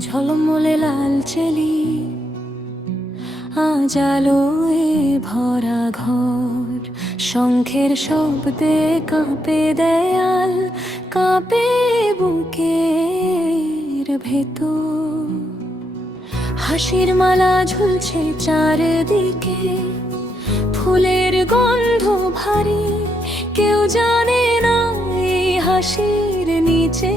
ঝলমলে লাল চেলি, আজ আলোয় ভরা ঘর। শঙ্খের শব্দে কাঁপে দেয়াল, কাঁপে বুকের ভেতর। হাসির মালা ঝুলছে চারদিকে ফুলের ভারী কেউ জানে না এই হাসির নিচে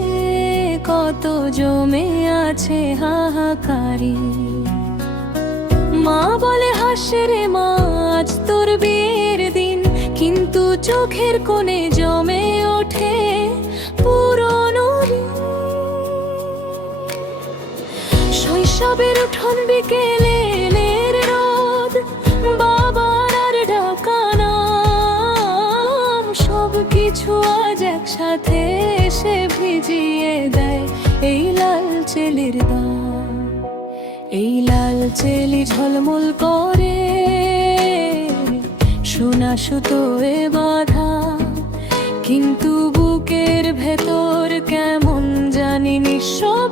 কত জমে আছে হাহাকারি। মা বলে, হাসে রে মা, আজ তোর বিয়ের দিন। কিন্তু চোখের কোণে জমে ওঠে পুরনো শৈশবের উঠোন বিকেলে আজ সে ভিজিয়ে দেয় এই লাল চেলির দাম। এই লাল চেলি ঝলমল করে সোনা সুতোয় বাধা। কিন্তু বুকের ভেতর কেমন জানি নিঃসব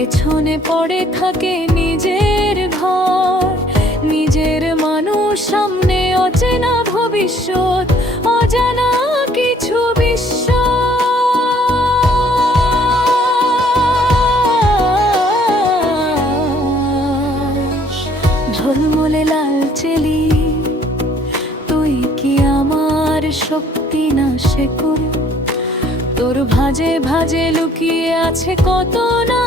পেছনে পড়ে থাকে নিজের ঘর। নিজের মানুষ সামনে অচেনা ভবিষ্যৎ, অজানা কিছু বিশ্ব ঝলমলে লাল চেলি, তুই কি আমার শক্তি না সে তোর ভাজে ভাজে লুকিয়ে আছে কত না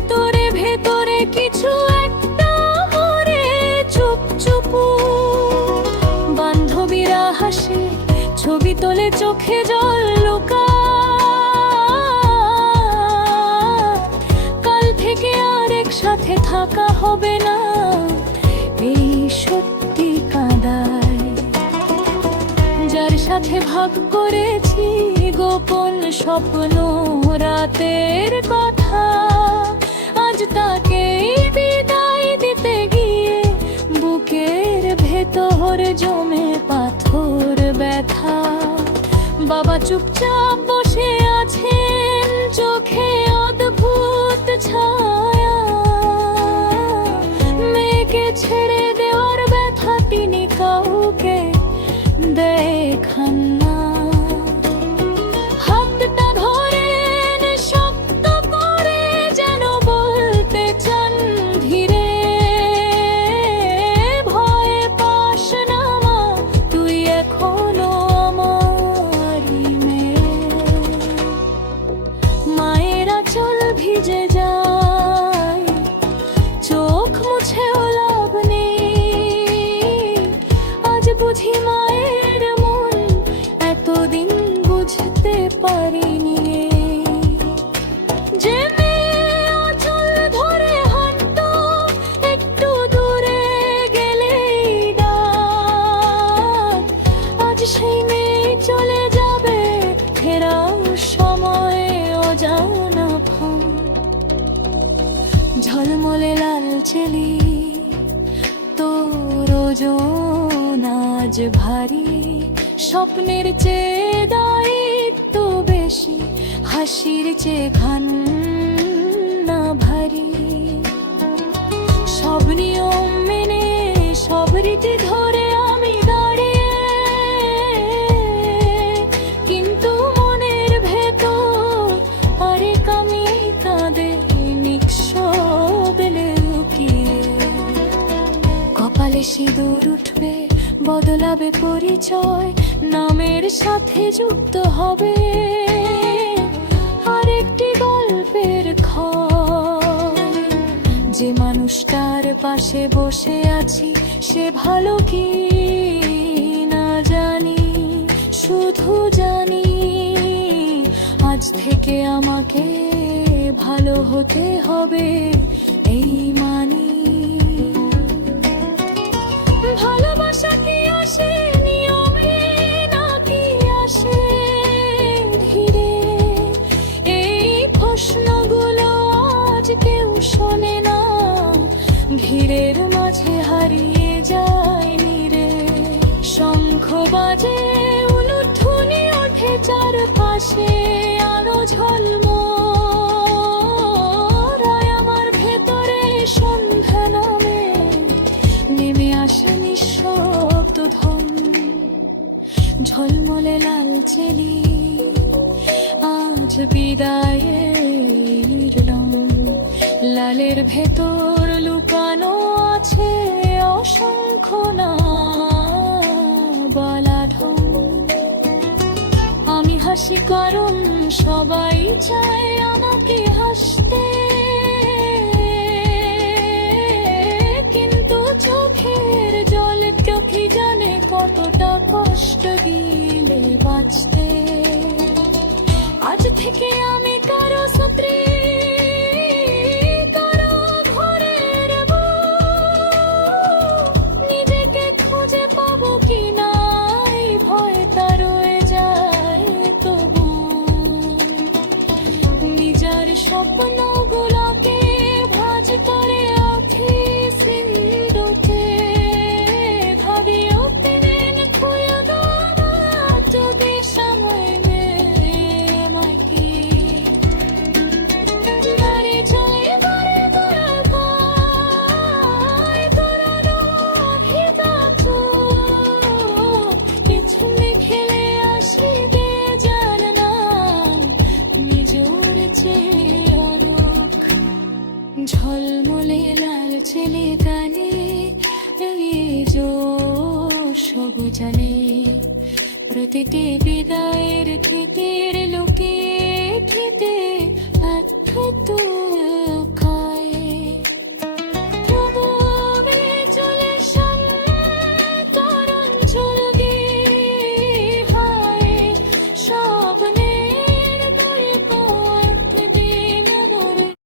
ভেতরে ভেতরে কিছু একটা মরে চুপ চুপু। বান্ধবীরা হাসে, ছবি তোলে, চোখে জল লুকা কাল থেকে আর একসাথে থাকা হবে না, এই সত্যি কাদায়। যার সাথে ভাগ করেছি গোপন স্বপ্ন, রাতের কথা। চুপচাপ ঝলমলে লাল চেলি তোর নাজ ভারী। স্বপ্নের চেয়ে দায়িত্ব বেশি হাসির চেয়ে খান সিঁদুর উঠবে, বদলাবে পরিচয়, নামের সাথে যুক্ত হবে। আরেকটি গল্পের ক্ষয়, যে মানুষটার পাশে বসে আছি, সে ভালো কি না জানি, শুধু জানি, আজ থেকে আমাকে ভালো হতে হবে। এই ভিড়ের মাঝে হারিয়ে যায় রে। শঙ্খ বাজে, উলুধ্বনি ওঠে চারপাশে, আলো ঝলমরায় আমার ভেতরে সন্ধ্যা নামে। নেমে আসে নিঃশব্দ ঝলমলে লাল চেলি আজ বিদায়ের রং। লালের ভেতর লুকানো আছে অসংখ্য না বলা আমি হাসি কারণ সবাই চায় আমাকে হাসতে। কিন্তু চোখের জল চোখে জানে কতটা কষ্ট ঝলমলে লাল ছেলে যো সবুজানে। প্রতিটি বিদায়ের ক্ষেতের লোকে খেতে পাঠ্য